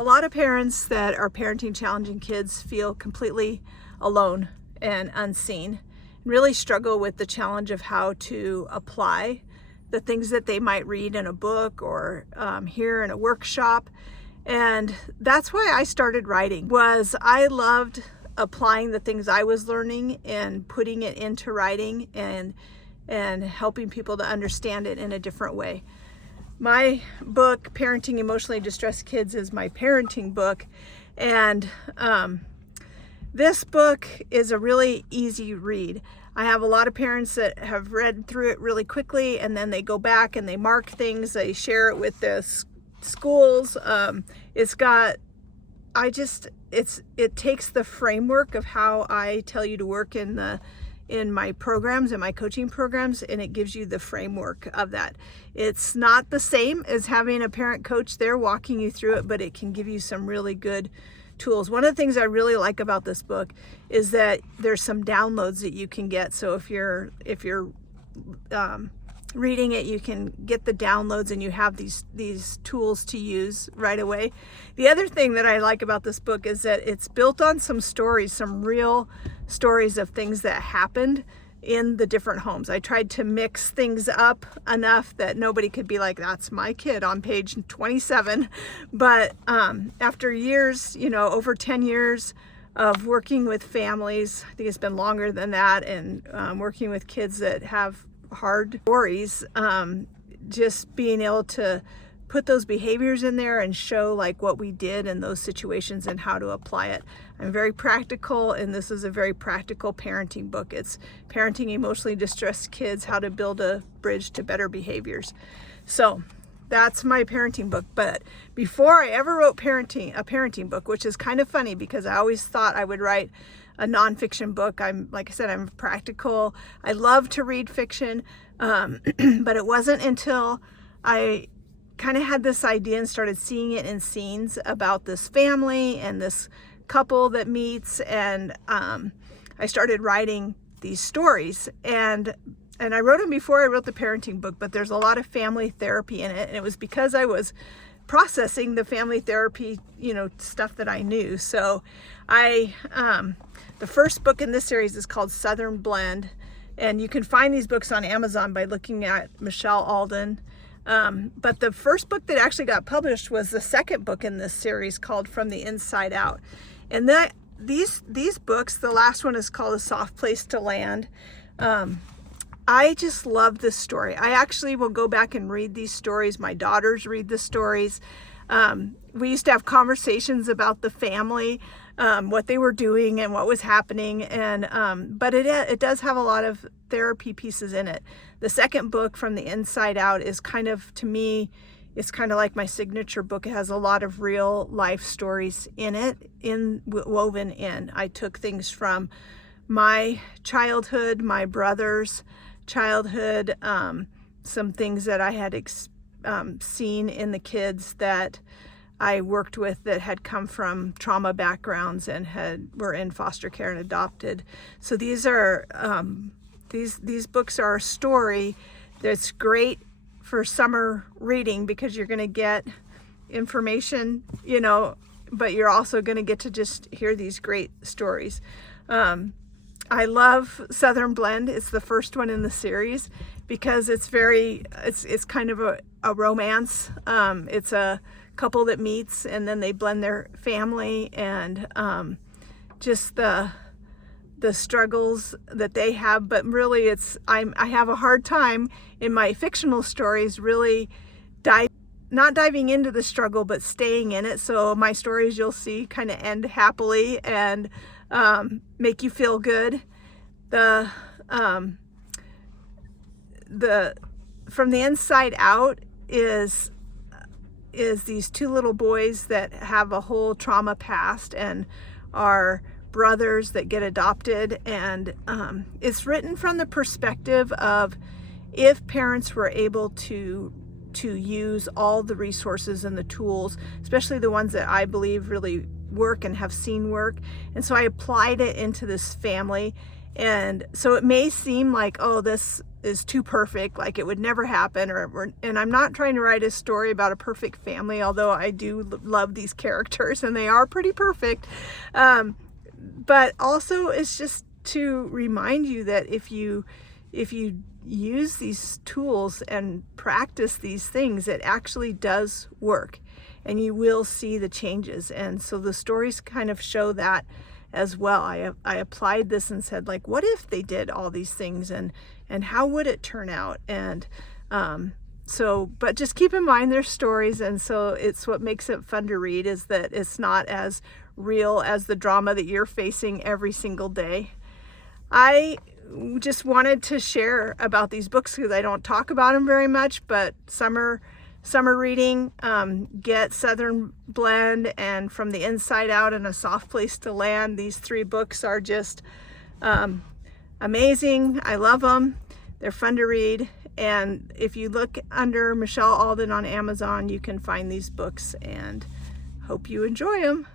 A lot of parents that are parenting challenging kids feel completely alone and unseen, and really struggle with the challenge of how to apply the things that they might read in a book or hear in a workshop. And that's why I started writing. Was I loved applying the things I was learning and putting it into writing and helping people to understand it in a different way. My book, Parenting Emotionally Distressed Kids, is my parenting book, and this book is a really easy read. I have a lot of parents that have read through it really quickly, and then they go back and they mark things, they share it with the schools. It takes the framework of how I tell you to work in my programs and my coaching programs, and it gives you the framework of that. It's not the same as having a parent coach there walking you through it, but it can give you some really good tools. One of the things I really like about this book is that there's some downloads that you can get. So if you're reading it, you can get the downloads and you have these tools to use right away. The other thing that I like about this book is that it's built on some stories, some real stories of things that happened in the different homes. I tried to mix things up enough that nobody could be like, that's my kid on page 27. But after years, over 10 years of working with families, I think it's been longer than that, and working with kids that have hard stories, just being able to put those behaviors in there and show like what we did in those situations and how to apply it. I'm very practical, and this is a very practical parenting book. It's Parenting Emotionally Distressed Kids, How to Build a Bridge to Better Behaviors. So that's my parenting book. But before I ever wrote a parenting book, which is kind of funny because I always thought I would write a nonfiction book. Like I said, I'm practical. I love to read fiction, but it wasn't until I kind of had this idea and started seeing it in scenes about this family and this couple that meets, and I started writing these stories, and I wrote them before I wrote the parenting book, but there's a lot of family therapy in it, and it was because I was processing the family therapy, stuff that I knew. So the first book in this series is called Southern Blend, and you can find these books on Amazon by looking at Michelle Alden. But the first book that actually got published was the second book in this series, called From the Inside Out. And these books, the last one is called A Soft Place to Land. I just love this story. I actually will go back and read these stories. My daughters read the stories. We used to have conversations about the family, what they were doing and what was happening. But it does have a lot of therapy pieces in it. The second book, From the Inside Out, is kind of, to me, it's kind of like my signature book. It has a lot of real life stories in it, woven in. I took things from my childhood, my brother's childhood, some things that I had seen in the kids that I worked with that had come from trauma backgrounds and were in foster care and adopted. So these are these books are a story that's great for summer reading because you're going to get information, but you're also going to get to just hear these great stories. I love Southern Blend. It's the first one in the series because it's kind of a romance. It's a couple that meets and then they blend their family, and just the struggles that they have. But really I have a hard time in my fictional stories really not diving into the struggle, but staying in it. So my stories, you'll see, kind of end happily and make you feel good. The From the Inside Out is these two little boys that have a whole trauma past and are brothers that get adopted, and it's written from the perspective of if parents were able to use all the resources and the tools, especially the ones that I believe really work and have seen work. And so I applied it into this family, and so it may seem like, oh, this is too perfect, like it would never happen, and I'm not trying to write a story about a perfect family, although I do love these characters and they are pretty perfect. But also it's just to remind you that if you use these tools and practice these things, it actually does work and you will see the changes. And so the stories kind of show that as well. I applied this and said, like, what if they did all these things, and how would it turn out? And but just keep in mind they're stories, and so it's what makes it fun to read, is that it's not as real as the drama that you're facing every single day. I just wanted to share about these books because I don't talk about them very much, but summer reading, Get Southern Blend, and From the Inside Out, and A Soft Place to Land. These 3 books are just amazing. I love them. They're fun to read. And if you look under Michelle Alden on Amazon, you can find these books, and hope you enjoy them.